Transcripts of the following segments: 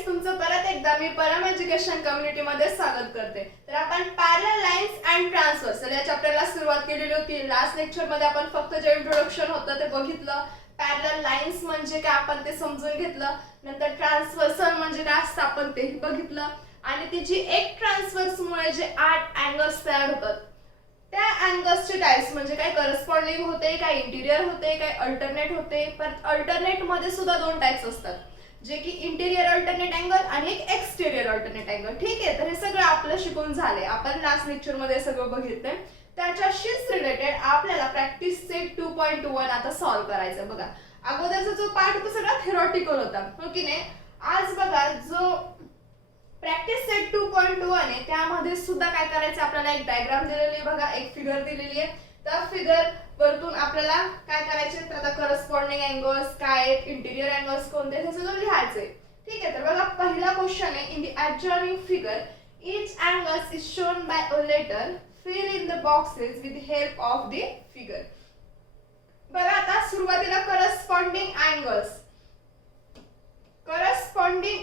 Friends, तुमचं परत एकदा मी परम एज्युकेशन कम्युनिटी मध्ये स्वागत करते। तर आपण पॅरलल लाईन्स अँड ट्रान्सव्हर्सल या चॅप्टरला सुरुवात केलेली होती। लास्ट लेक्चर मध्ये आपण फक्त जे इंट्रोडक्शन होतं ते बघितलं। पॅरलल लाईन्स म्हणजे काय आपण ते समजून घेतलं। नंतर ट्रान्सव्हर्सल म्हणजे काय असतं आपण ते बघितलं आणि तिची एक ट्रान्सव्हर्स मुळे जे 8 अँगल्स तयार होतात त्या अँगल्सचे टाइप्स म्हणजे काय करस्पॉन्डिंग होते, काय इंटिरियर होते, काय अल्टरनेट होते। पण अल्टरनेट मध्ये सुद्धा दोन टाइप्स असतात, जे की इंटिरियर अल्टरनेट अँगल आणि एक एक्सटेरियर अल्टरनेट अँगल। ठीक आहे, तर हे सगळं आपलं शिकून झाले, आपण लास्ट लेक्चर मध्ये सगळं बघितलंय। त्याच्याशीच रिलेटेड आपल्याला प्रॅक्टिस सेट 2.1 आता सॉल्व करायचं। बघा, अगोदरचा जो पार्ट होता सगळा थेरॉटिकल होता, हो की नाही। आज बघा जो प्रॅक्टिस सेट 2.1 आहे त्यामध्ये सुद्धा काय करायचं, आपल्याला एक डायग्राम दिलेली आहे, बघा एक फिगर दिलेली आहे। त्या फिगर वरतून आपल्याला काय करायचे, तर आता करस्पॉन्डिंग अँगल्स काय, इंटिरियर अँगल्स कोणते, हे सगळं लिहायचंय। ठीक आहे, तर बघा पहिला क्वेश्चन आहे, in the adjoining figure each angle is shown by a letter, fill in the boxes with the help of the figure। बघा आता सुरुवातीला करस्पॉन्डिंग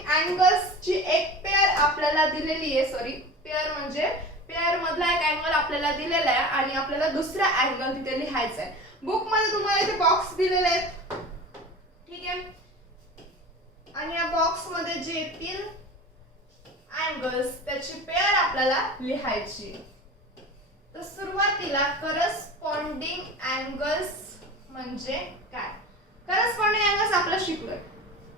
अँगल्स ची एक पेअर आपल्याला दिलेली आहे। सॉरी, पेअर म्हणजे पेअर मधला एक अँगल आपल्याला दिलेला आहे आणि आपल्याला दुसरा अँगल तिथे लिहायचा आहे। बुक मध्ये तुम्हाला इथे बॉक्स दिलेले आहेत, ठीक आहे, आणि या बॉक्स मध्ये जे येतील अँगल्स त्याची पेअर आपल्याला लिहायची। तर सुरुवातीला करस्पॉन्डिंग अँगल्स म्हणजे काय, करस्पॉन्डिंग अँगल्स आपलं शिकलोय।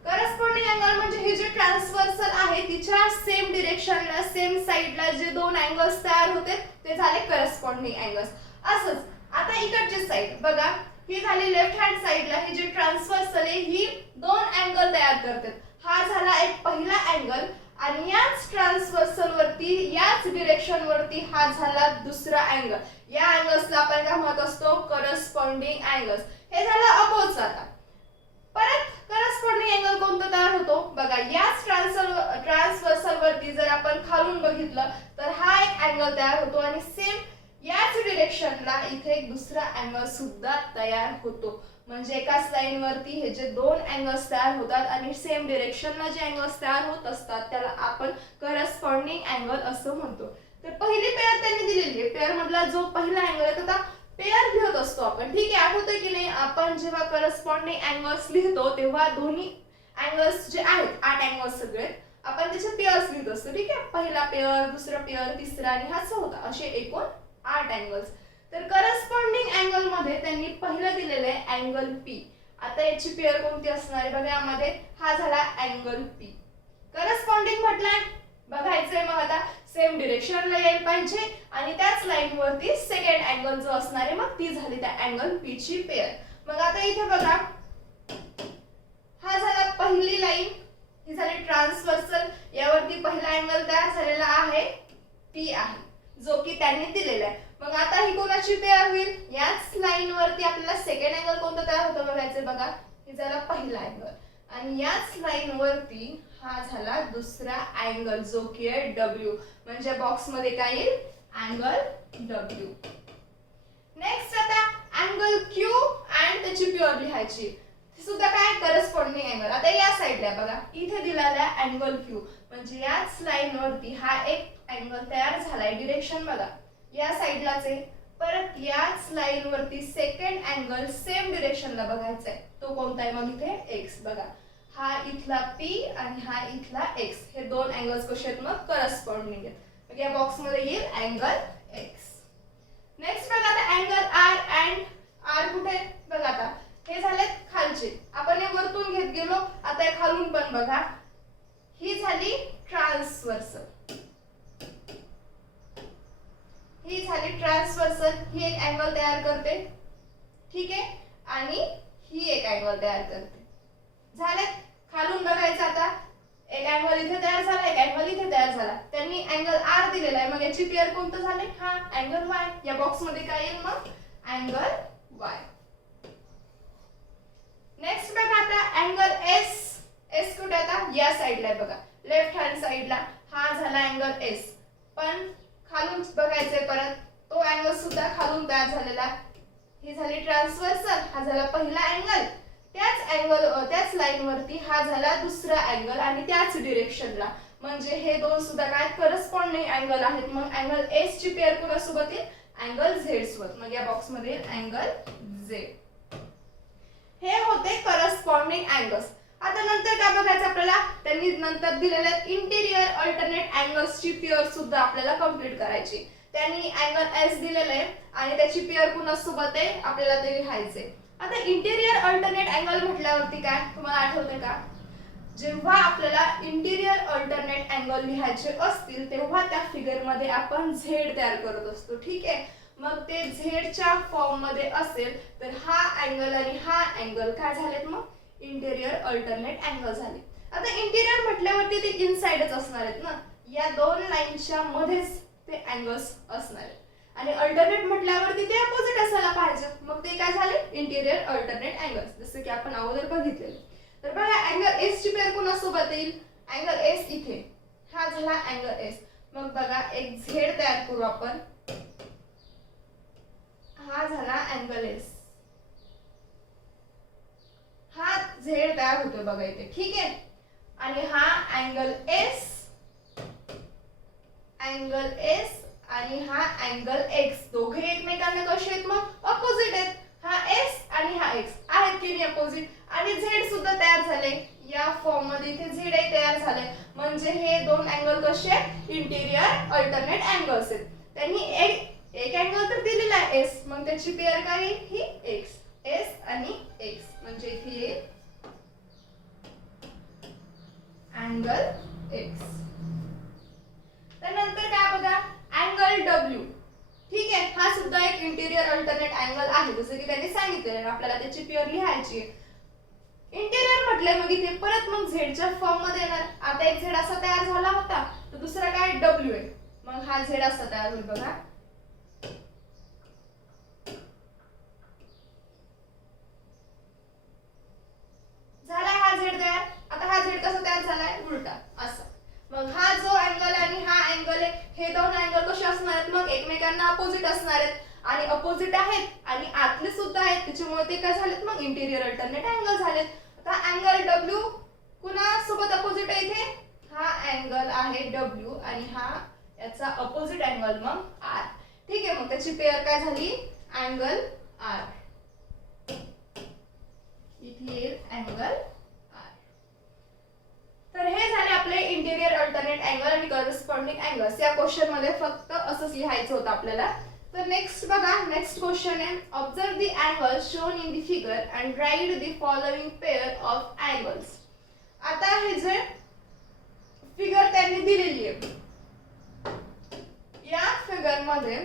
करस्पॉन्डिंग अँगल म्हणजे हे जे ट्रान्सव्हर्सल आहे तिच्या सेम डिरेक्शनला सेम साइडला जे दोन अँगल्स तयार होते ते झाले करस्पॉन्डिंग अँगल्स। असंच आता इकडची साइड बघा, ही झाली लेफ्ट हँड साइडला, ही जी ट्रान्सव्हर्सल आहे ही दोन अँगल तयार करते। हा झाला एक पहिला अँगल आणि याच ट्रान्सव्हर्सल वरती याच डिरेक्शन वरती हा झाला दुसरा अँगल। या अँगल्सला आपण काय म्हणत असतो, करस्पॉन्डिंग अँगल्स। हे झालं अपोज। आता परत करस्पॉन्डिंग अँगल कोणता तयार होतो, बघा याच ट्रान्सव्हर्सल वरती जर आपण खालून बघितलं तर हा एक अँगल तयार होतो आणि सेम याच डिरेक्शनला इथे एक दुसरा अँगल सुद्धा तयार होतो। म्हणजे एकाच लाईन वरती हे जे दोन अँगल्स तयार होतात आणि सेम डिरेक्शनला जे अँगल्स तयार होत असतात त्याला आपण करस्पॉन्डिंग अँगल असं म्हणतो। तर पहिली पेअर त्यांनी दिलेली आहे, पेअर मधला जो पहिला अँगल आहे आता पेअर लिहत असतो आपण। ठीक आहे, आठवतंय की नाही, आपण जेव्हा करस्पॉन्डिंग अँगल्स लिहितो तेव्हा दोन्ही अँगल्स जे आहेत 8 अँगल्स सगळे आपण त्याचे पेअर्स लिहित असतो। ठीक आहे, पहिला पेअर, दुसरा पेअर, तिसरा आणि हा चौथा, असे एकूण 8 अँगल्स। तर करस्पॉन्डिंग अँगल मध्ये त्यांनी पहिलं दिलेलं आहे अँगल पी। आता याची पेअर कोणती असणार आहे, बघा यामध्ये हा झाला अँगल पी। करस्पॉन्डिंग म्हटलंय, बघायचंय मग आता सेम डिरेक्शनला यायला पाहिजे आणि त्याच लाईन वरती सेकंड अँगल जो असणार आहे मग ती झाली त्या अँगल पी ची पेअर। मग आता इथे बघा, हा झाला पहिली लाईन, ही झाली ट्रान्सव्हर्सल, यावरती पहिला अँगल तयार झालेला आहे पी आहे जो की त्यांनी दिलेला आहे। मग आता ही कोणाची पेअर होईल, याच लाईन वरती आपल्याला सेकंड अँगल कोणता तयार होतो बघायचं। बघा हे झाला पहिला अँगल आणि याच लाईन वरती हा झाला दुसरा अँगल जो की आहे डब्ल्यू, म्हणजे बॉक्स मध्ये काय येईल, अँगल डब्ल्यू। नेक्स्ट आता अँगल क्यू आणि त्याची पेअर लिहायची, ती सुद्धा काय करस्पॉन्डिंग अँगल। आता या साइडला बघा इथे दिलेला अँगल क्यू, म्हणजे याच लाईन वरती हा एक अँगल तयार झालाय, डिरेक्शन बघा या साइडलाच आहे। परत याच लाईन वरती सेकंड अँगल सेम डिरेक्शनला बघायचा आहे, तो कोणता आहे, मग इथे एक्स। बघा हा इथला पी आणि हा इथला एक्स, हे दोन अँगल्स कसे आहेत मग करस्पॉन्डिंग आहेत। मग या बॉक्स मध्ये येईल अँगल एक्स। नेक्स्ट बघा आता अँगल आर अँड आर कुठे, बघा आता हे झाले खालचे, आपण हे वरतून घेत गेलो, आता हे खालून पण बघा, ही झाली ट्रान्सव्हर्सल, ही झाली ट्रान्सव्हर्सल, ही एक अँगल तयार करते, ठीक आहे, आणि ही एक अँगल तयार करते। झाले, खालून बघायचं आता एक अँगल इथे तयार झाला, एक अँगल इथे तयार झाला, त्यांनी अँगल आर दिलेला आहे, मग याची पेअर कोणतं झाले, हा अँगल वाय। या बॉक्स मध्ये काय येईल मग, अँगल वाय। नेक्स्ट बघा आता अँगल एस, एस कुठे आता या साइडला आहे बघा, लेफ्ट हँड साइडला हा झाला अँगल एस, पण खालून बघायचंय परत तो अँगल सुद्धा खालून तयार झालेला, ही झाली ट्रान्सव्हर्सल, हा झाला पहिला अँगल, त्याच लाईन वरती हा झाला दुसरा अँगल आणि त्याच डिरेक्शनला, म्हणजे हे दोन सुद्धा काय करस्पॉन्डिंग अँगल आहेत. मग अँगल एस ची पेअर कोणासोबत येईल, अँगल झेड सोबत. मग या बॉक्स मध्ये अँगल झेड. हे होते करस्पॉन्डिंग अँगल्स. आता नंतर काय बघायचं आपल्याला, त्यांनी नंतर दिलेल्या इंटेरियर अल्टरनेट अँगल्स ची पेअर सुद्धा आपल्याला कंप्लीट करायची. त्यांनी अँगल एस दिलेलं आहे आणि त्याची पेअर कोणासोबत आहे आपल्याला ते लिहायचे. आता इंटेरियर अल्टरनेट अँगल म्हटल्यावरती काय तुम्हाला आठवतंय का, जेव्हा आपल्याला इंटेरियर अल्टरनेट अँगल लिहायचे असतील तेव्हा त्या फिगर मध्ये आपण झेड तयार करत असतो. ठीक आहे, मग ते झेडच्या फॉर्म मध्ये असेल तर हा अँगल आणि हा अँगल काय झालेत, मग इंटेरियर अल्टरनेट अँगल झाले. आता इंटेरियर म्हटल्यावरती ते इनसाइडच असणार आहेत ना, या दोन लाईनच्या मध्येच ते अँगल्स असणार आहेत. आणि अल्टरनेट म्हटल्यावरती ते अपोजिट असायला पाहिजे, मग ते काय झाले इंटेरियर अल्टरनेट अँगल्स, जसं की आपण अगोदर बघितलेले. तर बघा अँगल एस ची पेअर कोणासोबत येईल, अँगल एस इथे, हा झाला अँगल एस. मग बघा एक झेड तयार करू आपण, हा झाला अँगल एस, हा झेड तयार होतोय बघा इथे. ठीक आहे, आणि हा अँगल एस, अँगल एस आणि हा अँगल एक्स, दोघे एकमेकांना कसे आहेत, मग अपोजिट आहेत. हा एस आणि हा एक्स आहेत की नाही अपोजिट, आणि झेड सुद्धा तयार झाले या फॉर्म मध्ये, इथे झेड तयार झाले, म्हणजे हे दोन अँगल कसे आहेत, इंटेरियर अल्टरनेट अँगल्स आहेत. त्यांनी एक अँगल तर दिलेला आहे एस, मग त्याची पेअर काय येईल, ही एक्स, एस आणि एक्स, म्हणजे इथे येईल अँगल एक्स. त्यानंतर काय बघा अँगल डब्ल्यू. ठीक आहे, हा सुद्धा एक इंटेरियर अल्टरनेट अँगल आहे, जसं की त्यांनी सांगितलेलं आपल्याला त्याची पेअर लिहायची. इंटेरियर म्हटलंय मग इथे परत मग झेडच्या फॉर्म मध्ये येणार. आता एक झेड असा तयार झाला होता, तर दुसरा काय डब्ल्यू आहे, मग हा झेड असा तयार होईल बघा. झाला हा झेड तयार. आता हा झेड कसा तयार झालाय, उलटा असा. मग हा जो अँगल आणि हा अँगल आहे, हे दोन अँगल कसे असणार आहेत, मग एकमेकांना अपोजिट असणार आहेत, आणि अपोजिट आहेत आणि आतले सुद्धा आहेत, त्याच्यामुळे ते काय झालेत, मग इंटेरियर अल्टरनेट अँगल झालेत. आता अँगल डब्ल्यू कुणा सोबत अपोजिट आहे, इथे हा अँगल आहे डब्ल्यू आणि हा याचा अपोजिट अँगल मग आर. ठीक आहे, मग त्याची पेअर काय झाली, अँगल आर. इथे येईल अँगल आर. तर हे झाले आपले इंटेरियर अल्टरनेट अँगल आणि करस्पॉन्डिंग अँगल्स. या क्वेश्चन मध्ये फक्त असंच लिहायचं होतं आपल्याला. तर नेक्स्ट बघा, नेक्स्ट क्वेश्चन आहे, observe the angle shown in the figure and write the following pair of angles. आता हे जे फिगर त्यांनी दिलेली आहे, या फिगर मध्ये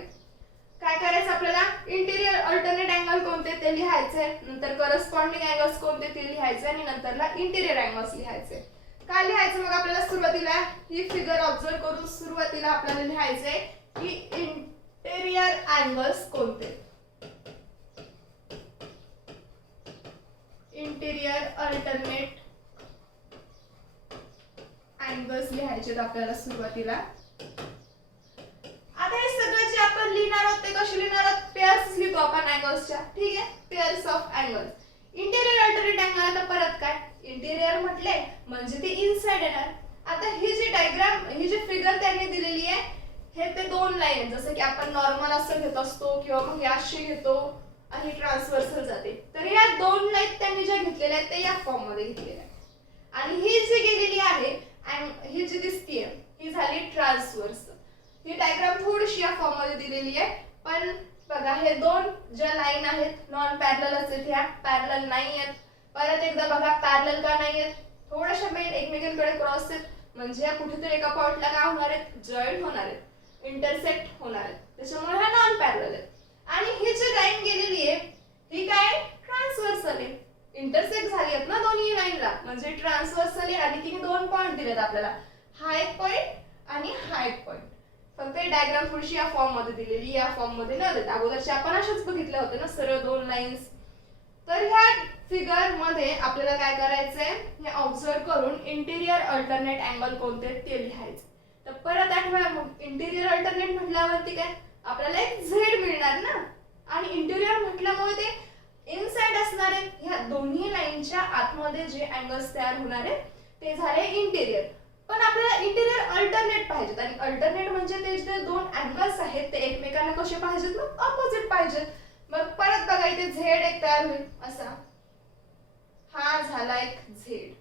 काय करायचं आपल्याला, इंटेरियर अल्टरनेट अँगल कोणते ते लिहायचे, नंतर करस्पॉन्डिंग अँगल्स कोणते ते लिहायचे, आणि नंतरला इंटेरियर अँगल्स लिहायचे. काय लिहायचं मग आपल्याला, सुरुवातीला ही फिगर ऑब्झर्व करून सुरुवातीला आपल्याला लिहायचंय की इंटेरियर अँगल्स कोणते, इंटेरियर अल्टरनेट अँगल्स लिहायचे आपल्याला सुरुवातीला. आता हे सगळं जे आपण लिहिणार आहोत ते कसे लिहिणार आहोत, पेअर्स लिहितो आपण अँगल्सच्या. ठीक आहे, pairs of angles. Interior alternate angle, आता परत काय, इंटेरियर म्हटले म्हणजे ते इनसाइड येणार. आता ही जी डायग्राम, ही जी फिगर त्यांनी दिलेली आहे, हे ते दोन लाईन, जसं की आपण नॉर्मल असं घेत असतो किंवा मग याशी घेतो आणि ट्रान्सव्हर्सल जाते, तर या दोन लाईन त्यांनी ज्या घेतलेल्या आहेत ते या फॉर्म मध्ये घेतलेल्या आहेत. आणि ही जी गेलेली आहे, ही जी दिसतीये ही झाली ट्रान्सव्हर्स. ही डायग्राम थोडीशी या फॉर्म मध्ये दिलेली आहे, पण बघा हे दोन ज्या लाईन आहेत नॉन पॅरललच आहेत, ह्या पॅरलल नाही आहेत. परत एकदा बघा पॅरलल का नाही आहेत, थोड्याशा मेन एकमेकांकडे क्रॉस आहेत, म्हणजे कुठेतरी एका पॉइंटला काय होणार आहेत, जॉईंट होणार आहेत, इंटरसेक्ट होणार आहेत, त्याच्यामुळे हा नॉन पॅरलल आहे. आणि ही जी लाईन गेलेली आहे ही काय, ट्रान्सव्हर्सल आहे, इंटरसेक्ट झाली आहेत ना दोन्ही लाईनला, म्हणजे ट्रान्सव्हर्सल आहे. आणि तिने दोन पॉइंट दिलेत आपल्याला, हा एक पॉइंट आणि हा एक पॉइंट. फक्त ही डायग्राम थोडीशी या फॉर्म मध्ये दिलेली, या फॉर्म मध्ये न देता अगोदरचे आपण अशाच बघितले होते ना, सरळ दोन लाईन्स. तर ह्या फिगर मध्ये आपल्याला काय करायचंय, हे ऑब्झर्व करून इंटेरियर अल्टरनेट अँगल कोणते ते लिहायचे. तर परत आठवा, मग इंटेरियर अल्टरनेट म्हटल्यावरती काय आपल्याला एक झेड मिळणार ना, आणि इंटेरियर म्हटल्यामुळे ते इनसाइड असणारे ह्या दोन्ही लाईनच्या आतमध्ये जे अँगल्स तयार होणार आहेत ते झाले इंटेरियर. पण आपल्याला इंटेरियर अल्टरनेट पाहिजेत आणि अल्टरनेट म्हणजे ते जे दोन अँगल्स आहेत ते एकमेकांना कसे पाहिजेत मग ऑपोजिट पाहिजेत. मग परत बघा इथे झेड एक तयार होईल असा, हा झाला एक झेड.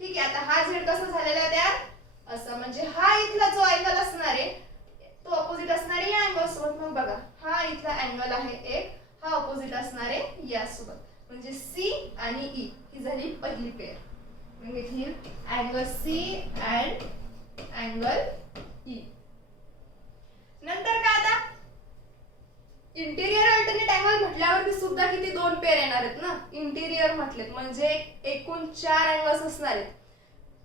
ठीक आहे, आता हा झेड कसा झालेला आहे तयार असं, म्हणजे हा इथला जो अँगल असणार आहे तो ऑपोजिट असणार आहे या अँगल सोबत. मग बघा हा इथला अँगल आहे एक, हा ऑपोजिट असणार आहे या सोबत, म्हणजे सी आणि ई ही झाली पहिली पेअर. मग इथे angle C and angle E. नंतर काय आता इंटेरियर अल्टरनेट अँगल म्हटल्यावरती सुद्धा किती दोन पेअर येणार आहेत ना. इंटेरियर म्हटलेत म्हणजे एकूण 4 अँगल्स असणार आहेत.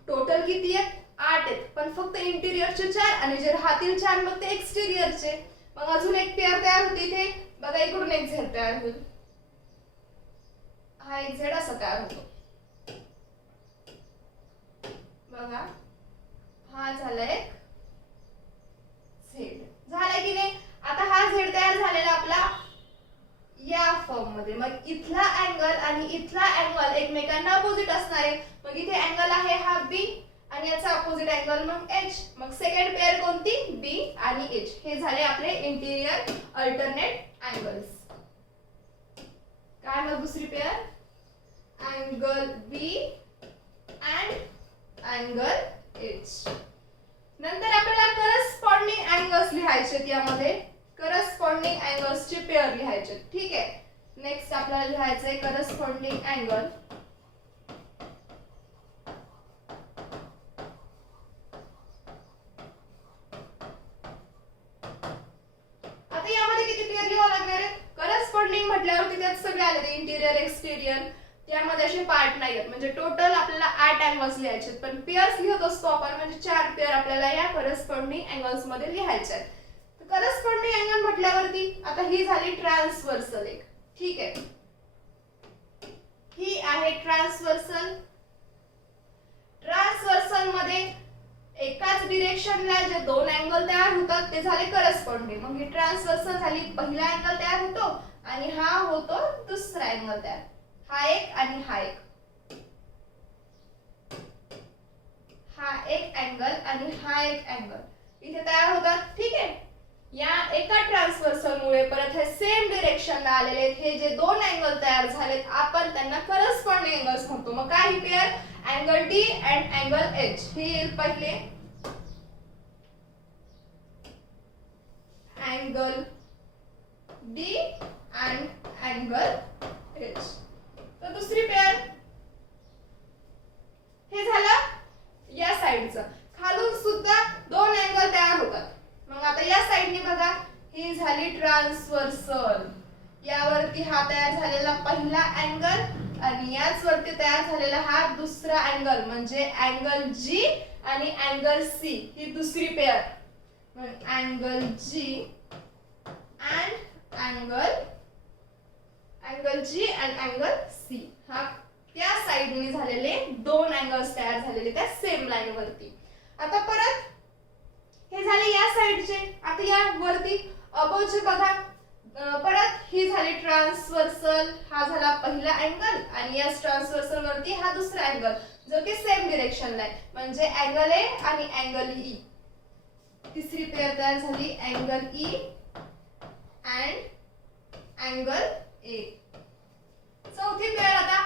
टोटल किती आहेत 8 आहेत, पण फक्त इंटेरियरचे 4 आणि जे राहतील 4 मग ते एक्सटेरियरचे. मग अजून एक पेअर तयार होते इथे बघा, इकडून एक झेड तयार होईल, हा एक झेड असा तयार होतो बघा, हा झाला एक झेड. झाला की नाही. आता हा झेड तयार झालेला आपला या फॉर्म मध्ये. मग इथला अँगल आणि इथला अँगल एकमेकांना अपोजिट असणार आहे. मग इथे अँगल आहे हा बी आणि याचा अपोजिट अँगल मग एच. मग सेकंड पेअर कोणती बी आणि एच. हे झाले आपले इंटेरियर अल्टरनेट अँगल्स. काय मग दुसरी pair angle B and angle H. नंतर आपल्याला करस्पॉन्डिंग अँगल्स लिहायचे, यामध्ये करस्पॉन्डिंग अँगल्सची पेअर लिहायचे. ठीक आहे, नेक्स्ट आपल्याला लिहायचंय करस्पॉन्डिंग अँगल. आता यामध्ये किती पेअर लिहावं लागणार आहे. करस्पॉन्डिंग म्हटल्यावरती त्यात सगळे आले ते इंटेरियर एक्सटेरियर, त्यामध्ये असे पार्ट नाही आहेत. म्हणजे टोटल आपल्याला 8 अँगल्स लिहायचे, पण पेअर्स लिहत असतो आपण म्हणजे 4 पेअर आपल्याला या करस्पॉन्डिंग अँगल्स मध्ये लिहायचे आहेत. करस्पॉन्डिंग अँगल म्हटल्यावरती आता ही झाली ट्रान्सव्हर्सल एक. ठीक आहे, ही आहे ट्रान्सव्हर्सल. ट्रान्सव्हर्सल मध्ये एकाच डिरेक्शनला जे दोन अँगल तयार होतात ते झाले करस्पॉन्डिंग. मग ही ट्रान्सव्हर्सल झाली, पहिला अँगल तयार होतो आणि हा होतो दुसरा अँगल तयार, हा एक आणि हा एक, हा एक अँगल आणि हा एक अँगल इथे तयार होतात. ठीक आहे, या एका ट्रान्सव्हर्सल मुळे परत हे सेम डिरेक्शनला आलेले आहेत हे जे दोन अँगल तयार झालेत आपण त्यांना करस्पॉन्डिंग अँगल्स म्हणतो. मग काय ही pair angle D and angle H. ही पहिले angle D and angle H. तर दुसरी पेअर हे झालं या साइडचं. खालून सुद्धा दोन अँगल तयार होतात. मग आता या साइडनी बघा, ही झाली ट्रान्सव्हर्सल, यावरती हा तयार झालेला पहिला अँगल आणि याच वरती तयार झालेला हा दुसरा अँगल म्हणजे अँगल जी आणि अँगल सी. ही दुसरी पेअर. मग angle G and angle G and angle C. हा त्या साइडने झालेले दोन अँगल्स तयार झालेले त्या सेम लाईन वरती. आता परत हे झाले या साइडचे. आता या वरती अबोवचे बघा, परत ही झाली ट्रान्सव्हर्सल, हा झाला पहिला अँगल आणि या ट्रान्सव्हर्सल वरती हा दुसरा अँगल जो की सेम डिरेक्शनला आहे म्हणजे अँगल ए आणि अँगल ई. तिसरी पेअर तयार झाली angle E and angle A. चौथी पेअर आता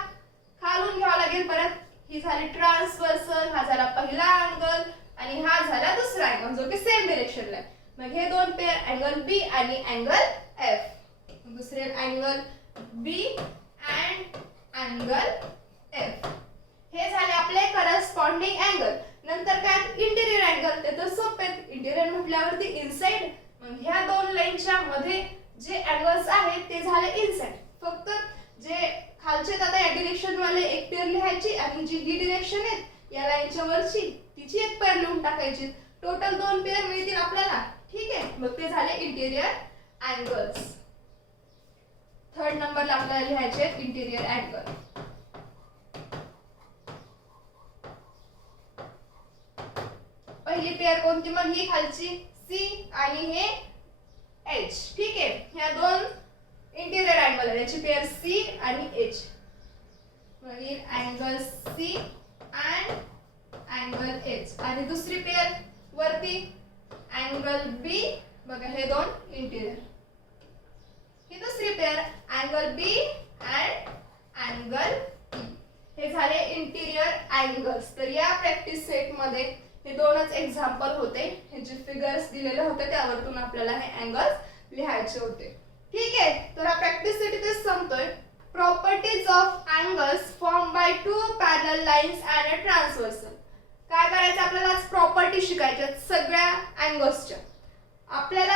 खालून घ्यावं लागेल. परत ही झाली ट्रान्सव्हर्सल, हा झाला पहिला अँगल आणि हा झाला दुसरा अँगल जो की सेम डिरेक्शनला आहे. मग हे दोन पेअर अँगल बी आणि अँगल एफ. दुसरे angle B and angle F. हे झाले आपले करस्पॉन्डिंग अँगल. नंतर काय इंटेरियर अँगल. ते तर सोपे आहेत. इंटेरियर म्हटल्यावरती इनसाइड. मग ह्या दोन लाईनच्या मध्ये जे अँगल्स आहेत ते झाले इनसाइड. फक्त जे खालचे आता या डिरेक्शन वाले एक पेअर लिहायची आणि जी ही डिरेक्शन आहे या लाईनच्या वरची तिची एक पेअर लिहून टाकायची. टोटल दोन पेअर मिळतील आपल्याला. ठीक आहे, मग ते झाले इंटेरियर अँगल्स. थर्ड नंबरला आपल्याला लिहायचे इंटेरियर अँगल. पहिली पेअर कोणती मग ही खालची सी आणि हे एच. ठीक आहे, ह्या दोन इंटिरियर अँगल आहे, याची पेअर सी आणि H. Angle C and angle H. आणि दुसरी पेअर वरती अँगल बी. बघा हे दोन इंटिरियर. ही दुसरी pair angle B and angle E. हे झाले इंटिरियर अँगल्स. तर या प्रॅक्टिस सेट मध्ये हे दोनच एक्झाम्पल होते. हे जे फिगर्स दिलेले होते त्यावरतून आपल्याला हे अँगल्स लिहायचे होते. ठीक आहे, तर हा प्रॅक्टिस सेट इथेच संपतोय. Properties of angles formed by two parallel lines and a transversal. काय करायचं आपल्याला आज प्रॉपर्टी शिकायच्या सगळ्या अँगल्सच्या. आपल्याला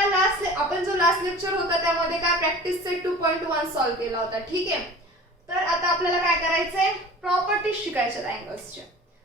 आपण जो लास्ट लेक्चर होता त्यामध्ये काय प्रॅक्टिस सेट 2.1 सॉल्व्ह केला होता. ठीक आहे, तर आता आपल्याला काय करायचंय प्रॉपर्टीज शिकायच्या अँगल्सच्या.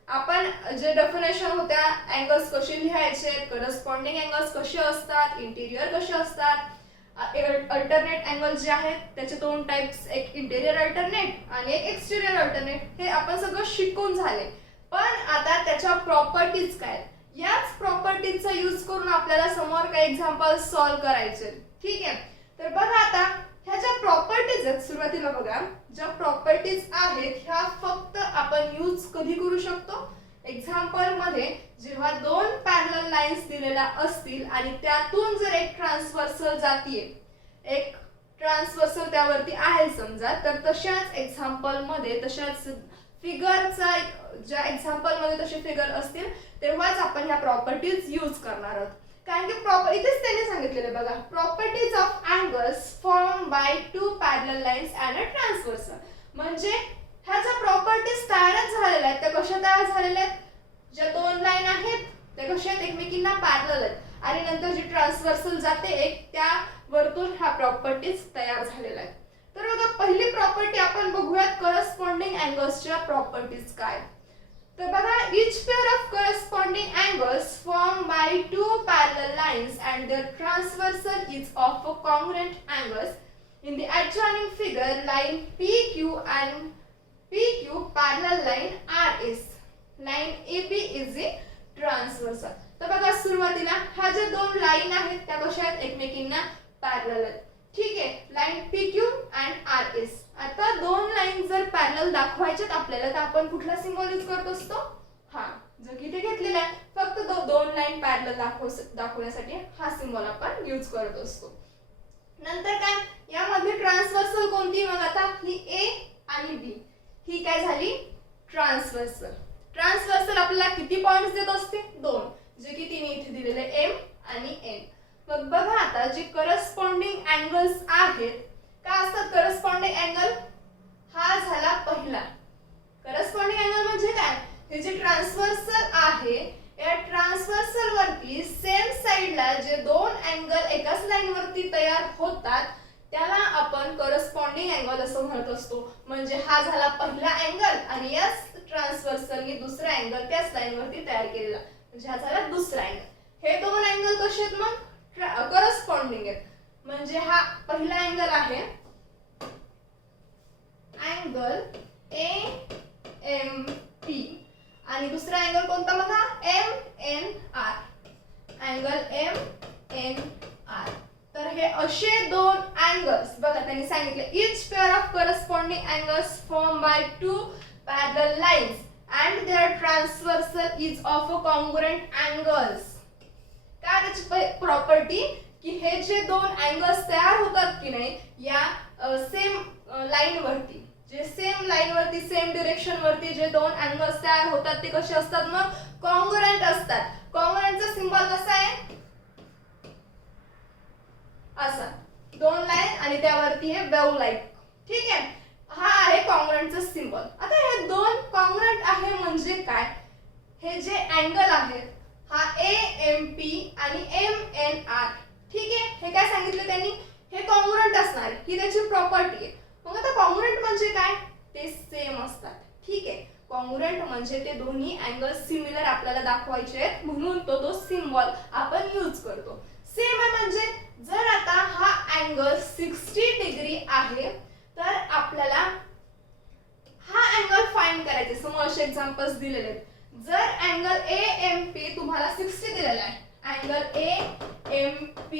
आपण जे डेफिनेशन होत्या अँगल्स कसे लिहायचे, करस्पॉन्डिंग अँगल्स कसे असतात, इंटिरियर कसे असतात, अल्टरनेट अँगल जे आहेत त्याचे दोन टाइप्स, एक इंटिरियर अल्टरनेट आणि एक एक्सटेरियर अल्टरनेट, हे आपण सगळं शिकून झाले. पण आता त्याच्या प्रॉपर्टीज काय, याच प्रॉपर्टीजचा यूज करून आपल्याला समोर काही एक्झाम्पल सॉल्व्ह करायचे. ठीक आहे, तर बघा आता ह्या ज्या प्रॉपर्टीज आहेत, सुरुवातीला बघा ज्या प्रॉपर्टीज आहेत ह्या फक्त आपण यूज कधी करू शकतो, एक्झाम्पल मध्ये जेव्हा दोन पॅरलल लाईन्स दिलेल्या असतील आणि त्यातून जर एक ट्रान्सव्हर्सल जातीये, एक ट्रान्सव्हर्सल त्यावरती आहे समजा, तर तशाच एक्झाम्पल मध्ये तशाच फिगरचा ज्या एक्झाम्पल मध्ये तसे फिगर असतील तेव्हाच आपण ह्या प्रॉपर्टीज यूज करणार आहोत. कारण की इथेच त्यांनी सांगितलेलं बघा, properties of angles formed by two parallel lines and a transversal. म्हणजे ह्या ज्या प्रॉपर्टीज तयारच झालेल्या आहेत त्या कशा तयार झालेल्या आहेत, ज्या दोन लाईन आहेत त्या कशा आहेत एकमेकींना पॅरलल आहेत आणि नंतर जी ट्रान्सव्हर्सल जाते एक त्या वरतून ह्या प्रॉपर्टीज तयार झालेल्या आहेत. तर बघा पहिली प्रॉपर्टी आपण बघूयात करस्पॉन्डिंग अँगल्सच्या प्रॉपर्टीज काय. तर बघा each pair of corresponding angles formed by two parallel lines and their transversal is of a congruent angles. In the adjoining figure, line PQ and PQ parallel line RS. Line AB is a transversal. तर बघा सुरुवातीला ह्या ज्या दोन line आहेत त्या कशा आहेत एकमेकींना पॅरलल आहेत. ठीक आहे, लाईन PQ अँड RS. आता दोन लाईन जर पॅरलल दाखवायच्यात आपल्याला तर आपण कुठला सिम्बॉल यूज करत असतो, हा जो की इथे घेतलेला आहे, फक्त दोन लाईन पॅरलल दाखवण्यासाठी हा सिम्बॉल आपण यूज करत असतो. नंतर काय यामध्ये ट्रान्सव्हर्सल कोणती, मग आता ही A आणि B ही काय झाली ट्रान्सव्हर्सल. ट्रान्सव्हर्सल आपल्याला किती पॉइंट्स देत असते, दोन, जे की तिने इथे दिलेले M आणि N. मग बघा आता जे करस्पॉन्डिंग अँगल्स आहेत काय असतात, करस्पॉन्डिंग अँगल हा झाला पहिला. करस्पॉन्डिंग अँगल म्हणजे काय, हे जे ट्रान्सव्हर्सल आहे या ट्रान्सव्हर्सल वरती सेम साइडला जे दोन अँगल एकाच लाईन वरती तयार होतात त्याला आपण करस्पॉन्डिंग अँगल असं म्हणत असतो. म्हणजे हा झाला पहिला अँगल आणि याच ट्रान्सव्हर्सलनी दुसरा अँगल त्याच लाईन वरती तयार केलेला, म्हणजे हा झाला दुसरा अँगल. हे दोन अँगल कसे आहेत मग करस्पॉन्डिंग आहेत. म्हणजे हा पहिला अँगल आहे अँगल AMP आणि दुसरा अँगल कोणता बघा MNR. Angle MNR. तर हे असे दोन अँगल्स बघा त्यांनी सांगितले each pair of corresponding angles formed by two parallel lines and their transversal is of a congruent angles. काय त्याची प्रॉपर्टी की हे जे दोन अँगल्स तयार होतात की नाही या सेम लाईन वरती, जे सेम लाईन वरती सेम डिरेक्शन वरती जे दोन अँगल्स तयार होतात ते कसे असतात मग कॉन्ग्रुएंट असतात. कॉन्ग्रुएंटचा सिंबल कसा आहे असा, दोन लाईन आणि त्यावरती हे वेव लाईन. ठीक आहे, हा आहे कॉन्ग्रुएंटचा सिंबल. आता हे दोन कॉन्ग्रुएंट आहे म्हणजे काय, हे जे अँगल आहेत हा AMP आणि MNR. ठीक आहे, हे काय सांगितलं त्यांनी, हे कॉन्ग्रुएंट असणार, ही त्याची प्रॉपर्टी आहे. मग आता कॉन्ग्रुएंट म्हणजे काय, ते सेम असतात. ठीक आहे, कॉन्ग्रुएंट म्हणजे ते दोन्ही अँगल सिमिलर आपल्याला दाखवायचे आहेत म्हणून तो सिम्बॉल आपण यूज करतो. सेम आहे म्हणजे जर आता हा अँगल 60 डिग्री आहे तर आपल्याला हा अँगल फाइंड करायचे. समोर असे एक्झाम्पल्स दिलेले आहेत. जर अँगल AMP तुम्हाला 60 दिलेला आहे, अँगल AMP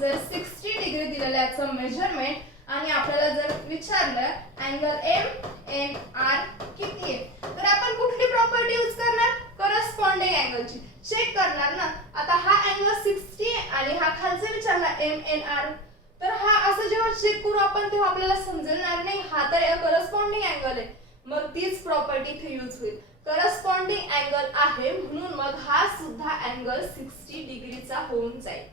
जर 60 डिग्री दिलेला आहे याचं मेजरमेंट आणि आपल्याला जर विचारलं अँगल एम एन आर किती आहे, तर आपण कुठली प्रॉपर्टी यूज करणार? करस्पॉन्डिंग अँगलची चेक करणार ना. आता हा अँगल 60 आणि हा खालचा विचारला एम एन आर, तर हा असं जेव्हा चेक करू आपण तेव्हा आपल्याला समजणार नाही हा तर करस्पॉन्डिंग अँगल आहे, मग तीच प्रॉपर्टी इथे यूज होईल. करस्पॉन्डिंग अँगल आहे म्हणून मग हा सुद्धा अँगल 60 डिग्रीचा होऊन जाईल.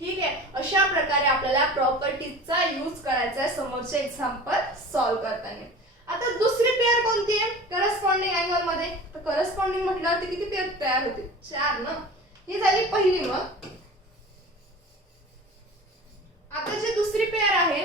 ठीक आहे, अशा प्रकारे आपल्याला प्रॉपर्टीचा यूज करायचा आहे समोरचे एक्झाम्पल सॉल्व्ह करताना. आता दुसरी पेअर कोणती आहे करस्पॉन्डिंग अँगल मध्ये? तर करस्पॉन्डिंग म्हटल्यावरती किती पेअर तयार होते? 4 ना. ही झाली पहिली. मग आता जी दुसरी पेअर आहे,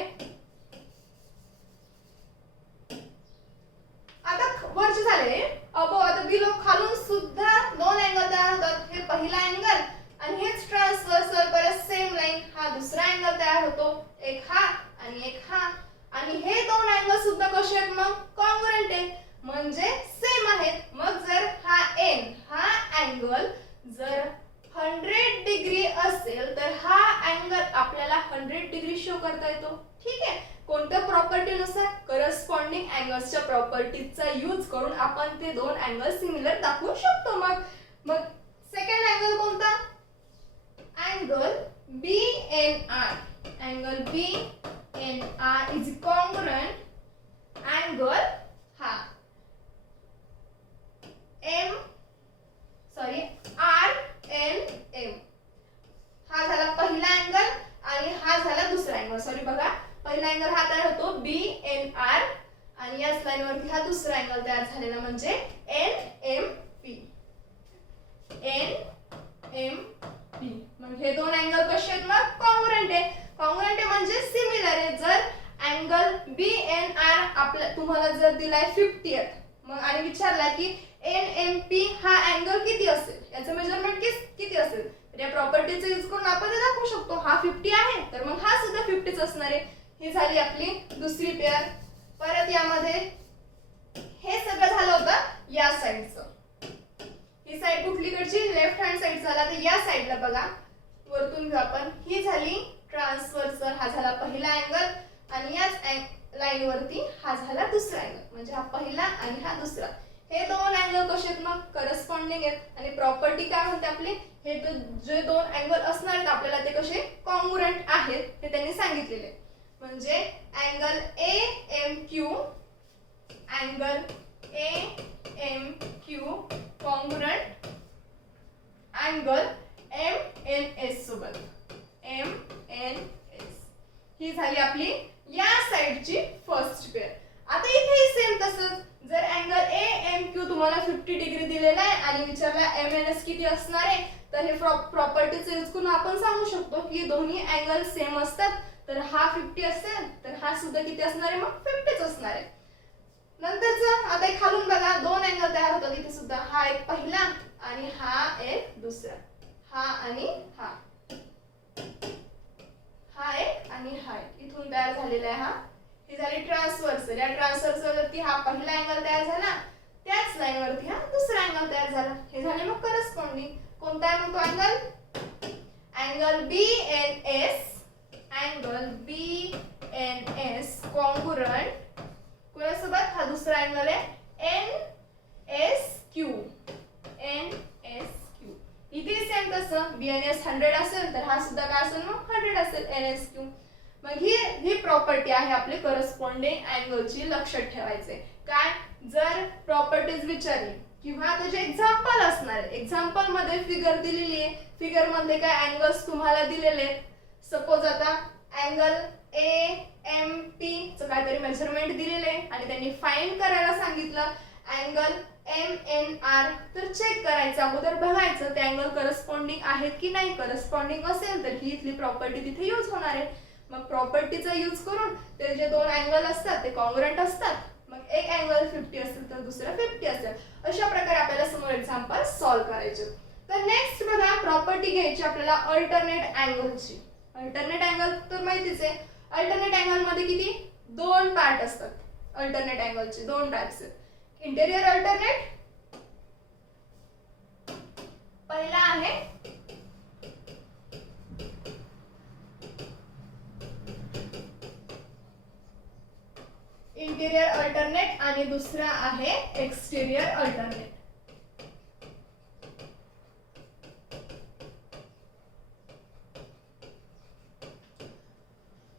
आता वरचे झाले अबो, आता बिलो खालून सुद्धा दोन अँगल तयार होतात. हे पहिला अँगल आणि हेच ट्रान्सव्हर्सल परत सेम लाईन, हा दुसरा अँगल तयार होतो, एक हा आणि एक हा. आणि हे दोन अँगल सुद्धा कसे आहेत? मग कॉन्ग्रुएंट आहे, म्हणजे सेम आहेत. मग जर हा एन हा अँगल जर 100 डिग्री असेल तर हा अँगल आपल्याला 100 डिग्री शो करता येतो. ठीक आहे, कोणत्या प्रॉपर्टीनुसार? करस्पॉन्डिंग अँगल्सच्या प्रॉपर्टीचा यूज करून आपण ते दोन अँगल सिमिलर दाखवू शकतो. मग सेकंड अँगल कोणता? Angle B N R. Angle B N R is congruent angle हा एम आर एन एम. हा झाला पहिला अँगल आणि हा झाला दुसरा अँगल. बघा, पहिला अँगल हा तयार होतो बी एन आर आणि याच लाईन वरती हा दुसरा अँगल तयार झालेला म्हणजे N M P. N M P. मग हे दोन अँगल कसे आहेत? मग कॉन्ग्रुएंट आहे. कॉन्ग्रुएंट आहे म्हणजे सिमिलर आहे. जर अँगल बी एन आर आपल्या तुम्हाला जर दिलाय 50th मग आणि विचारला की एन एम पी हा अँगल किती असेल, याचं मेजरमेंट किती असेल, तर या प्रॉपर्टीचा यूज करून आपण ते दाखवू शकतो. हा 50 आहे तर मग हा सुद्धा 50च असणार आहे. ही झाली आपली दुसरी पेअर. परत यामध्ये हे सगळं झालं होतं या साइडचं. ही साइड कुठलीकडची? लेफ्ट हँड साइड झाला. तर या साइडला बघा, वरतून घेऊ आपण. ही झाली ट्रान्सव्हर्सल, हा झाला पहिला अँगल आणि याच लाईन वरती हा झाला दुसरा अँगल, म्हणजे हा पहिला आणि हा दुसरा. हे दोन अँगल कसे आहेत? मग करस्पॉन्डिंग आहेत. आणि प्रॉपर्टी काय म्हणते आपली? हे जे दोन अँगल असणार आहेत आपल्याला ते कसे कॉन्ग्रुएंट आहेत हे त्यांनी सांगितलेले. म्हणजे angle A M Q, angle A M Q congruent angle M N S सोबत. एम एन एस ही झाली आपली या साइडची फर्स्ट पेअर. आता इथेही सेम तसंच. जर अँगल ए एम क्यू तुम्हाला 50 डिग्री दिलेला आहे आणि विचारला एम एन एस किती असणार आहे, तर हे प्रॉपर्टीचा यूज करून आपण सांगू शकतो की दोन्ही अँगल सेम असतात. तर हा 50 असेल तर हा सुद्धा किती असणार आहे? मग 50च असणार आहे. नंतरचं आता एक खालून बघा, दोन अँगल तयार होतात इथे सुद्धा. हा एक पहिला आणि हा एक दुसरा. हा आणि हा एक आणि हा एक इथून तयार झालेला आहे. हा ही झाली ट्रान्सव्हर्सल. या ट्रान्सव्हर्सल वरती हा पहिला अँगल तयार झाला, त्याच लाईन वरती हा दुसरा अँगल तयार झाला. हे झाले मग करस्पॉन्डिंग. कोणता आहे मग तो angle? Angle B N S. Angle B N S congruent कोणासोबत? हा दुसरा अँगल आहे N S Q. N S Q. इथे सेम तसं बी एन एस 100 असेल तर हा सुद्धा काय असेल? मग 100 असेल एन एस क्यू. मग ही प्रॉपर्टी आहे आपली करस्पॉन्डिंग अँगलची. लक्षात ठेवायचे काय? जर प्रॉपर्टीज विचारली किंवा त्याचे एक्झाम्पल असणार, एक्झाम्पल मध्ये फिगर दिलेली आहे, फिगर मधले काय अँगल्स तुम्हाला दिलेले आहेत. सपोज आता अँगल ए एम पी चं काहीतरी मेजरमेंट दिलेले आहे आणि त्यांनी फाइंड करायला सांगितलं अँगल एम एन आर. तर चेक करायचं, अगोदर बघायचं ते अँगल करस्पॉन्डिंग आहेत की नाही. करस्पॉन्डिंग असेल तर ही इथली प्रॉपर्टी तिथे यूज होणार आहे. मग प्रॉपर्टीचा यूज करून ते जे दोन अँगल असतात ते कॉन्ग्रुएंट असतात. मग एक अँगल 50 असेल तर दुसरा 50 असेल. अशा प्रकारे आपल्याला समोर एक्झाम्पल सॉल्व्ह करायचे. तर नेक्स्ट बघा, प्रॉपर्टी घ्यायची आपल्याला अल्टरनेट अँगलची. अल्टरनेट अँगल तर माहितीच आहे. अल्टरनेट अँगल मध्ये किती? दोन पार्ट असतात. अल्टरनेट अँगलचे दोन टाइप्स आहेत. इंटेरियर अल्टरनेट पहिला आहे इंटिरियर अल्टरनेट आणि दुसरा आहे एक्सटेरियर अल्टरनेट.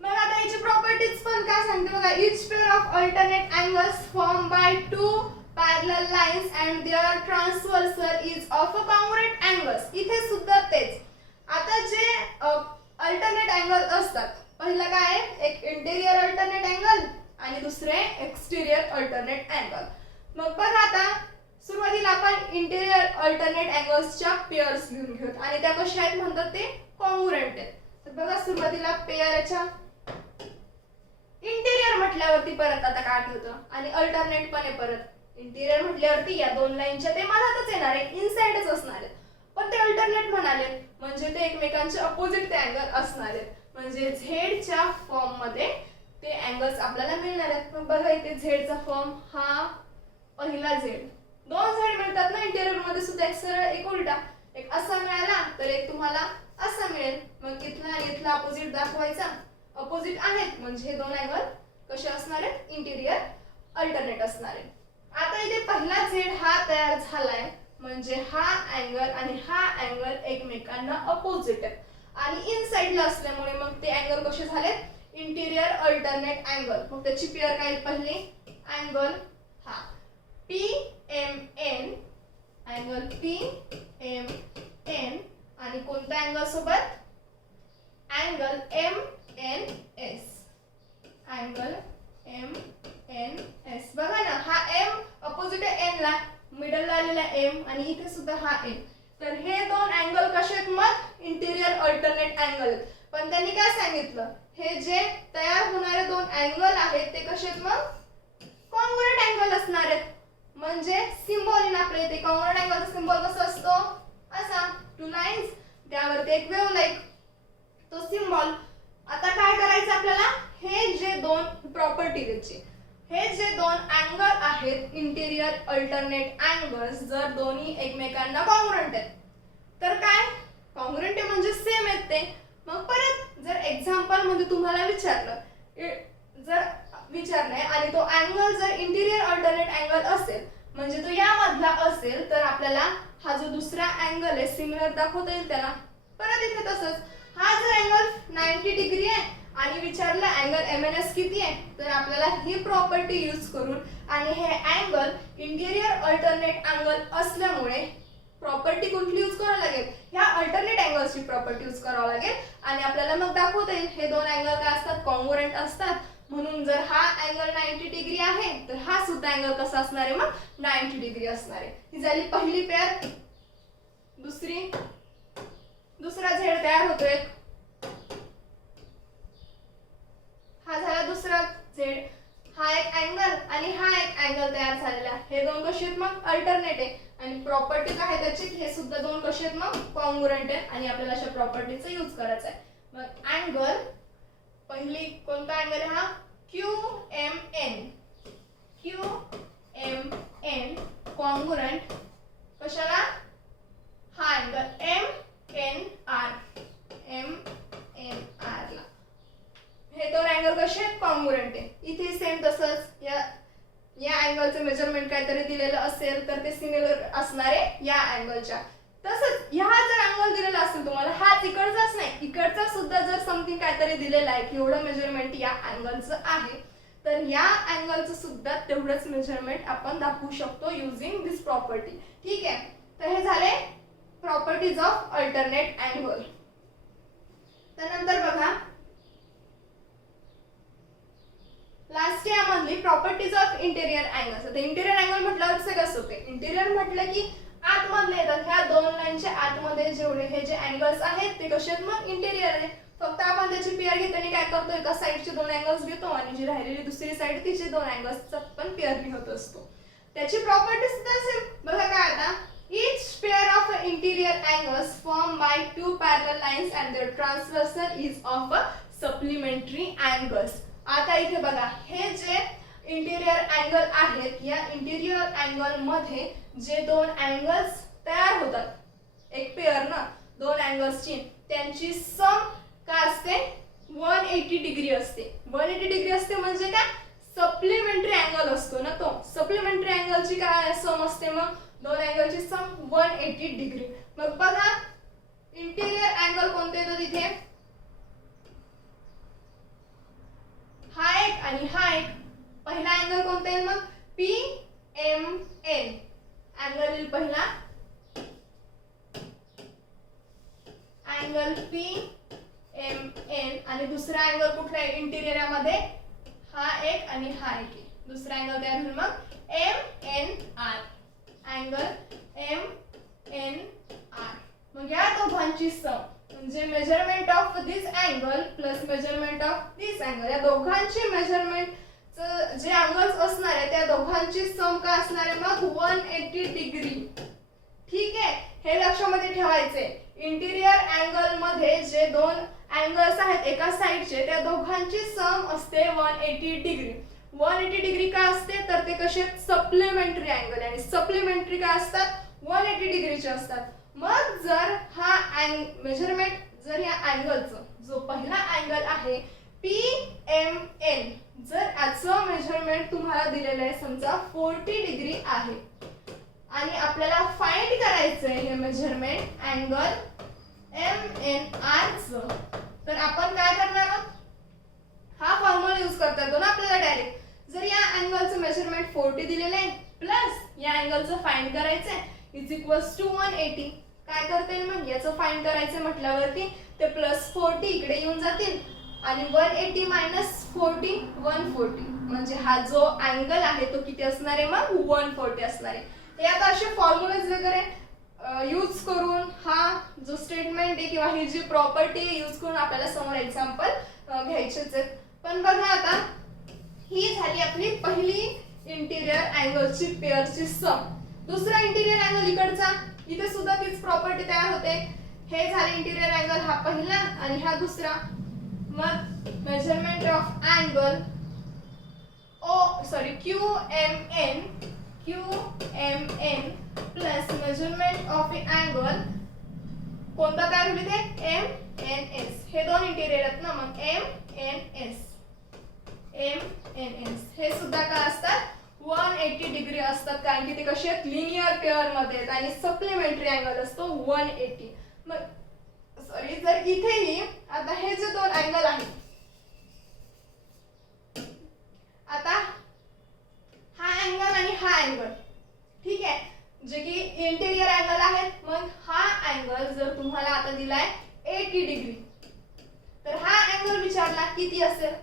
मग आता याची प्रॉपर्टीज पण काय सांगते बघा. Each pair of alternate angles formed by two parallel lines and their transversal is of a congruent angles. इथे सुद्धा तेच. आता जे अल्टरनेट अँगल असतात, पहिला काय आहे, एक इंटेरियर अल्टरनेट अँगल आणि दुसरे एक्सटेरियर अल्टरनेट अँगल. मग बघा आता सुरुवातीला आपण इंटेरियर अल्टरनेट अँगल्सच्या पेअर्स लिहून घेऊत आणि त्या कशा आहेत म्हणतात ते कॉन्ग्रुएंट आहेत. तर बघा सुरुवातीला पेअरच्या इंटेरियर म्हटल्यावरती परत आता काय आठवतं आणि अल्टरनेट पण आहे परत. इंटिरियर म्हटल्यावरती या दोन लाईनच्या ते मधातच येणार आहे, इनसाइडच असणार आहेत. पण ते अल्टरनेट म्हणाले म्हणजे ते एकमेकांचे अपोजिट ते अँगल असणार आहेत. म्हणजे झेडच्या फॉर्म मध्ये ते अँगल्स आपल्याला मिळणार आहेत. मग बघा इथे झेडचा फॉर्म हा पहिला झेड. दोन झेड मिळतात ना इंटिरियर मध्ये सुद्धा, एक सरळ एक उलटा. एक असा मिळाला तर एक तुम्हाला असा मिळेल. मग इथला आणि इथला अपोजिट दाखवायचा, अपोजिट आहेत म्हणजे हे दोन अँगल कसे असणार आहेत, इंटिरियर अल्टरनेट असणार आहेत. आता इथे पहिला झेड हा तयार झालाय म्हणजे हा अँगल आणि हा अँगल एकमेकांना अपोजिट आहेत आणि इनसाइडला असल्यामुळे मग ते अँगल कसे झालेत, इंटिरियर अल्टरनेट अँगल. मग त्याची पेअर काय पहिली अँगल हा PMN, अँगल PMN आणि कोणत्या अँगल सोबत, अँगल MNS, अँगल MNS. बघा ना हा M अपोजिट आहे N ला, मिडल ला आलेला M आणि इथे सुद्धा हा M. तर हे दोन अँगल कसे आहेत मग इंटिरियर अल्टरनेट अँगल आहेत. पण त्यांनी काय सांगितलं, हे जे तयार होणारे दोन अँगल आहेत ते कसे आहेत मग कॉन्ग्रुएंट अँगल असणार आहेत. म्हणजे सिम्बॉल इन आपल्या इथे कॉन्ग्रुएंट अँगलचा सिम्बॉल कसा असतो, असा टू लाईन्स त्यावरती एक वेव्ह लाईक तो सिम्बॉल. आता काय करायचं आपल्याला, हे जे दोन प्रॉपर्टी त्याची, हे जे दोन अँगल आहेत इंटिरियर अल्टरनेट अँगल्स, जर दोन्ही एकमेकांना कॉन्ग्रुएंट आहेत तर काय कॉन्ग्रुएंट आहे म्हणजे सेम आहेत ते. मग परत जर एक्झाम्पल मध्ये तुम्हाला विचारलंय आणि तो अँगल जर इंटिरियर अल्टरनेट अँगल असेल म्हणजे तो यामधला असेल तर आपल्याला हा जो दुसरा अँगल आहे सिमिलर दाखवता येईल त्याला. परत इथे तसंच हा जर अँगल 90 डिग्री आहे आणि विचारलं अँगल MNS किती आहे तर आपल्याला ही प्रॉपर्टी यूज करून आणि हे अँगल इंटिरियर अल्टरनेट अँगल असल्यामुळे प्रॉपर्टी कुठली यूज करावी लागेल, ह्या अल्टरनेट अँगल्सची प्रॉपर्टी यूज करावी लागेल आणि आपल्याला मग दाखवता येईल हे दोन अँगल काय असतात, कॉन्ग्रुएंट असतात. म्हणून जर हा अँगल 90 डिग्री आहे तर हा सुद्धा अँगल कसा असणार आहे मग 90 डिग्री असणार आहे. ही झाली पहिली पेअर. दुसरा झेड तयार होतोय, हा झाला दुसरा झेड. हा एक अँगल आणि हा एक अँगल तयार झालेला. हे दोन कसे आहेत मग अल्टरनेट आहे आणि प्रॉपर्टी काय आहे त्याची, हे सुद्धा दोन कसे आहेत मग कॉन्ग्रुएंट आहेत आणि आपल्याला अशा प्रॉपर्टीचा यूज करायचा आहे. मग अँगल पहिली कोणता अँगल आहे हा QMN कॉन्ग्रुएंट कशाला, हा अँगल MNR ला. हे दोन अँगल कसे कॉन्ग्रुएंट आहे. इथे सेम तसंच या अँगलचं मेजरमेंट काहीतरी दिलेलं असेल तर ते सिमिलर असणार आहे या अँगलच्या. तसंच ह्या जर अँगल दिलेला असेल तुम्हाला, हाच इकडचाच नाही इकडचा सुद्धा जर समथिंग काहीतरी दिलेला आहे की एवढं मेजरमेंट या अँगलचं आहे तर या अँगलचं सुद्धा तेवढंच मेजरमेंट आपण दाखवू शकतो युजिंग दिस प्रॉपर्टी. ठीक आहे, तर हे झाले प्रॉपर्टीज ऑफ अल्टरनेट अँगल. त्यानंतर बघा लास्ट यामधली प्रॉपर्टीज ऑफ इंटेरियर अँगल्स. आता इंटेरियर अँगल म्हटल्यावर सगळं सोपे. इंटेरियर म्हटलं की आतमधले येतात, ह्या दोन लाईनच्या आतमध्ये जेवढे हे जे अँगल्स आहेत ते कसे आहेत मग इंटेरियर आहे. फक्त आपण त्याची पेअर घेताना काय करतो, एका साइडचे दोन अँगल्स घेतो आणि जी राहिलेली दुसरी साइड तिचे दोन अँगल्सचा पण पेअर लिहत असतो. त्याची प्रॉपर्टी सुद्धा सेम. बघा काय आता, each pair of interior angles formed by two parallel lines and their transversal is of a supplementary angles. आता इथे बघा हे जे इंटिरियर अँगल आहेत या इंटिरियर अँगल मध्ये जे दोन अँगल्स तयार होतात, एक पेअर ना दोन अँगल्सची, त्यांची सम काय असते 180 डिग्री असते. 180 डिग्री असते म्हणजे काय सप्लिमेंटरी अँगल असतो ना, तो सप्लिमेंटरी अँगलची काय सम असते, मग दोन अँगलची सम 180 डिग्री. मग बघा इंटिरियर अँगल कोणते येतो तिथे, हा एक आणि हा एक. पहिला अँगल कोणता येईल मग PMN अँगल येईल पहिला, अँगल PMN. आणि दुसरा अँगल कुठला आहे इंटिरियर मध्ये, हा एक आणि हा एक. दुसरा अँगल तयार होईल मग MNR, अँगल MNR. मग या दोघांची सम म्हणजे measurement of this angle plus measurement of this angle, या दोघांची मेजरमेंट जे अँगल्स असणार आहे त्या दोघांची सम काय असणार आहे मग 180 डिग्री. ठीक आहे, हे लक्षामध्ये ठेवायचे. इंटिरियर अँगल मध्ये जे दोन अँगल्स आहेत एका साइडचे त्या दोघांची सम असते 180 डिग्री. 180 डिग्री काय असते तर ते कसे सप्लिमेंटरी अँगल, आणि सप्लिमेंटरी काय असतात 180 डिग्रीचे असतात. मग जर हा मेजरमेंट जर या अँगलचं जो पहिला अँगल आहे PMN, जर याचं मेजरमेंट तुम्हाला दिलेलं आहे समजा 40 डिग्री आहे आणि आपल्याला फाइंड करायचं आहे हे मेजरमेंट अँगल MNR चं, तर आपण काय करणार आहोत, हा फॉर्म्युला यूज करता येतो ना आपल्याला डायरेक्ट. जर या अँगलचं मेजरमेंट 40 दिलेलं आहे प्लस या अँगलचं फाइंड करायचं आहे इज इक्वल्स टू 180. काय करता येईल मग याचं फाइंड करायचं म्हटल्यावरती ते प्लस 40 इकडे येऊन जातील आणि 180 मायनस 40 140, म्हणजे हा जो अँगल आहे तो किती असणार आहे मग 140 असणार आहे. हे आता असे फॉर्म्युलेज वगैरे यूज करून हा जो स्टेटमेंट आहे किंवा ही जी प्रॉपर्टी आहे यूज करून आपल्याला समोर एक्झाम्पल घ्यायचेच आहेत. पण बघा आता ही झाली आपली पहिली इंटिरियर अँगलची पेअरची सम. दुसरा इंटिरियर अँगल इकडचा, इथे सुद्धा तीच प्रॉपर्टी तयार होते. हे झाले इंटिरियर अँगल हा पहिला आणि हा दुसरा. मग measurement of angle QMN plus measurement of angle कोणता तयार होईल ते MNS. हे दोन इंटिरियर आहेत ना, मग MNS हे सुद्धा काय असतात 180 डिग्री असतात, कारण की ते कसे आहेत लिनियर पेअर मध्ये आहेत आणि सप्लिमेंटरी अँगल असतो 180. मग सॉरी, जर इथेही आता हे जे दोन अँगल आहेत, आता हा अँगल आणि हा अँगल, ठीक आहे, जे की इंटिरियर अँगल आहेत. मग हा अँगल जर तुम्हाला आता दिलाय 80 डिग्री, तर हा अँगल विचारला किती असेल,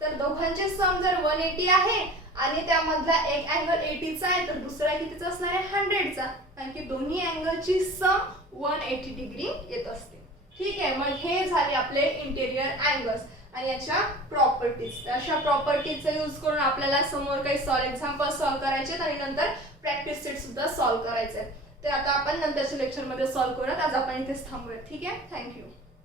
तर दोघांचे सम जर 180 आहे आणि त्यामधला एक अँगल 80 चा आहे तर दुसरा कितीचा असणार आहे 100 चा, कारण की दोन्ही अँगलची सम 180 डिग्री येत असते. ठीक आहे, मग हे झाले आपले इंटिरियर अँगल्स आणि याच्या प्रॉपर्टीज. अशा प्रॉपर्टीचा यूज करून आपल्याला समोर काही एक्झाम्पल सॉल्व्ह करायचे आहेत आणि नंतर प्रॅक्टिस सेट सुद्धा सॉल्व्ह करायचे आहेत. ते आता आपण नंतरच्या लेक्चरमध्ये सॉल्व्ह करूयात. आज आपण इथेच थांबूयात. ठीक आहे, थँक्यू.